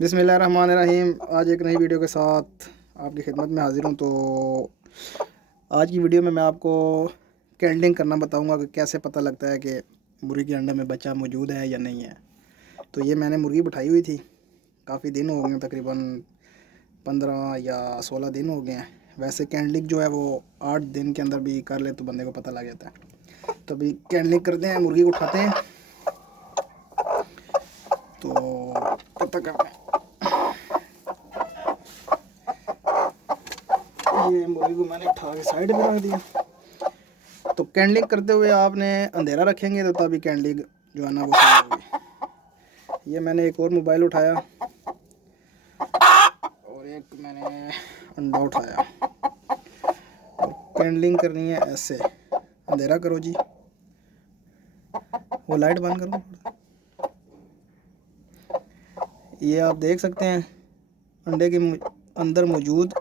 बिस्मिल्लाहिर्रहमानिर्रहीम। आज एक नई वीडियो के साथ आपकी खिदमत में हाज़िर हूँ। तो आज की वीडियो में मैं आपको कैंडलिंग करना बताऊँगा कि कैसे पता लगता है कि मुर्गी के अंडे में बच्चा मौजूद है या नहीं है। तो ये मैंने मुर्गी बिठाई हुई थी, काफ़ी दिन हो गए हैं, तकरीबन 15 या 16 दिन हो गए हैं। वैसे कैंडलिंग जो है वो 8 दिन के अंदर भी कर ले तो बंदे को पता लग जाता है। तो अभी कैंडलिंग करते हैं, मुर्गी को उठाते हैं तो पता करते हैं। ये मुर्गी को मैंने उठा के साइड में रख दिया। तो कैंडलिंग करते हुए आपने अंधेरा रखेंगे तो तभी कैंडलिंग जो है ना वो सही होगी। ये मैंने एक और मोबाइल उठाया और एक मैंने अंडा उठाया और कैंडलिंग करनी है ऐसे। अंधेरा करो जी, वो लाइट बंद करो। ये आप देख सकते हैं अंडे के अंदर मौजूद,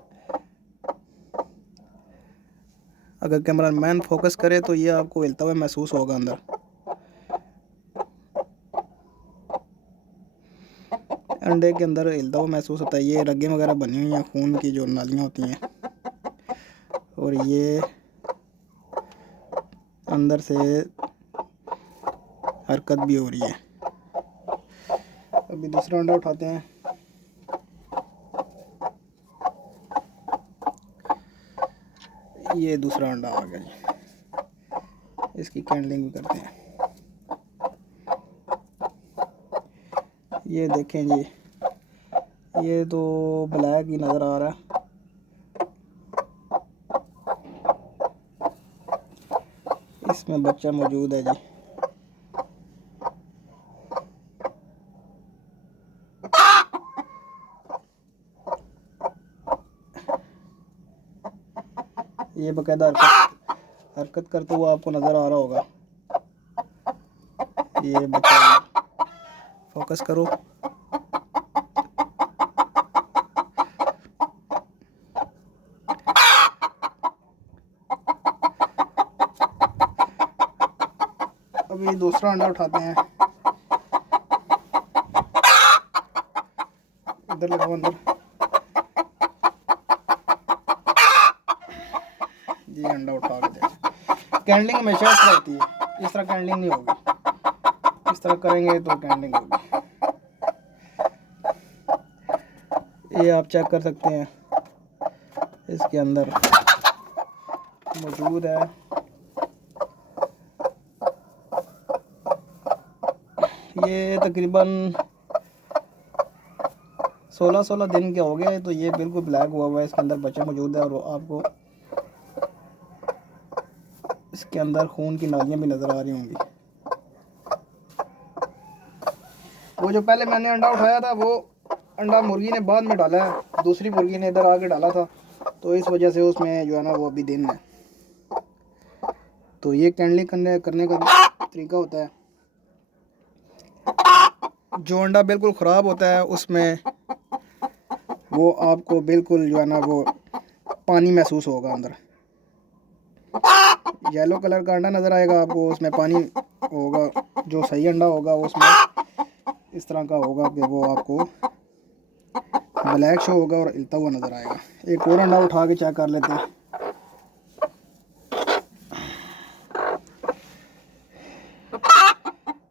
अगर कैमरा मैन फोकस करे तो ये आपको हिलता हुआ महसूस होगा। अंदर अंडे के अंदर हिलता हुआ महसूस होता है। ये रगें वगैरह बनी हुई हैं, खून की जो नालियाँ होती हैं, और ये अंदर से हरकत भी हो रही है। अभी दूसरा अंडा उठाते हैं। ये दूसरा अंडा आ गया जी, इसकी कैंडलिंग भी करते हैं। ये देखें जी, ये तो ब्लैक ही नज़र आ रहा है। इसमें बच्चा मौजूद है जी। ये बकायदा हरकत करते हुए आपको नज़र आ रहा होगा। ये बच्चा, फोकस करो। अभी दूसरा अंडा उठाते हैं। इधर लगाओ अंदर जी, अंडा उठा के दे। कैंडलिंग हमेशा इस तरह होती है, इस तरह कैंडलिंग नहीं होगी। इस तरह करेंगे तो कैंडलिंग होगी। ये आप चेक कर सकते हैं, इसके अंदर मौजूद है। ये तकरीबन 16 दिन के हो गए। तो ये बिल्कुल ब्लैक हुआ हुआ है, इसके अंदर बच्चा मौजूद है और आपको इसके अंदर खून की नालियाँ भी नज़र आ रही होंगी। वो जो पहले मैंने अंडा उठाया था वो अंडा मुर्गी ने बाद में डाला है, दूसरी मुर्गी ने इधर आके डाला था, तो इस वजह से उसमें जो है ना वो अभी दिन है। तो ये कैंडलिंग करने का तरीका होता है। जो अंडा बिल्कुल ख़राब होता है उसमें वो आपको बिल्कुल जो है ना वो पानी महसूस होगा। अंदर येलो कलर का अंडा नज़र आएगा आपको, उसमें पानी होगा। जो सही अंडा होगा उसमें इस तरह का होगा कि वो आपको ब्लैक शो होगा और हिलता हुआ नज़र आएगा। एक और अंडा उठा के चेक कर लेते हैं।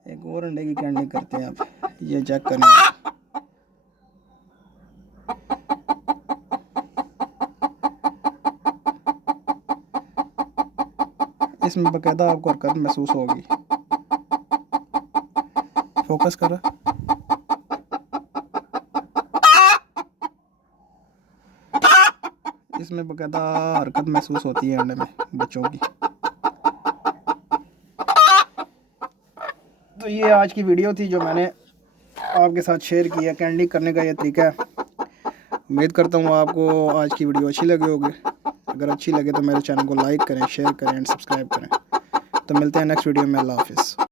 एक और अंडे की कैंडलिंग करते हैं। आप ये चेक करें, इसमें बाकायदा आपको हरकत महसूस होगी। फोकस करो। इसमें बाकायदा हरकत महसूस होती है अंडे में बच्चों की। तो ये आज की वीडियो थी जो मैंने आपके साथ शेयर किया। कैंडलिंग करने का ये तरीका है। उम्मीद करता हूँ आपको आज की वीडियो अच्छी लगी होगी। अगर अच्छी लगे तो मेरे चैनल को लाइक करें, शेयर करें एंड सब्सक्राइब करें। तो मिलते हैं नेक्स्ट वीडियो में। अल्लाह हाफिज़।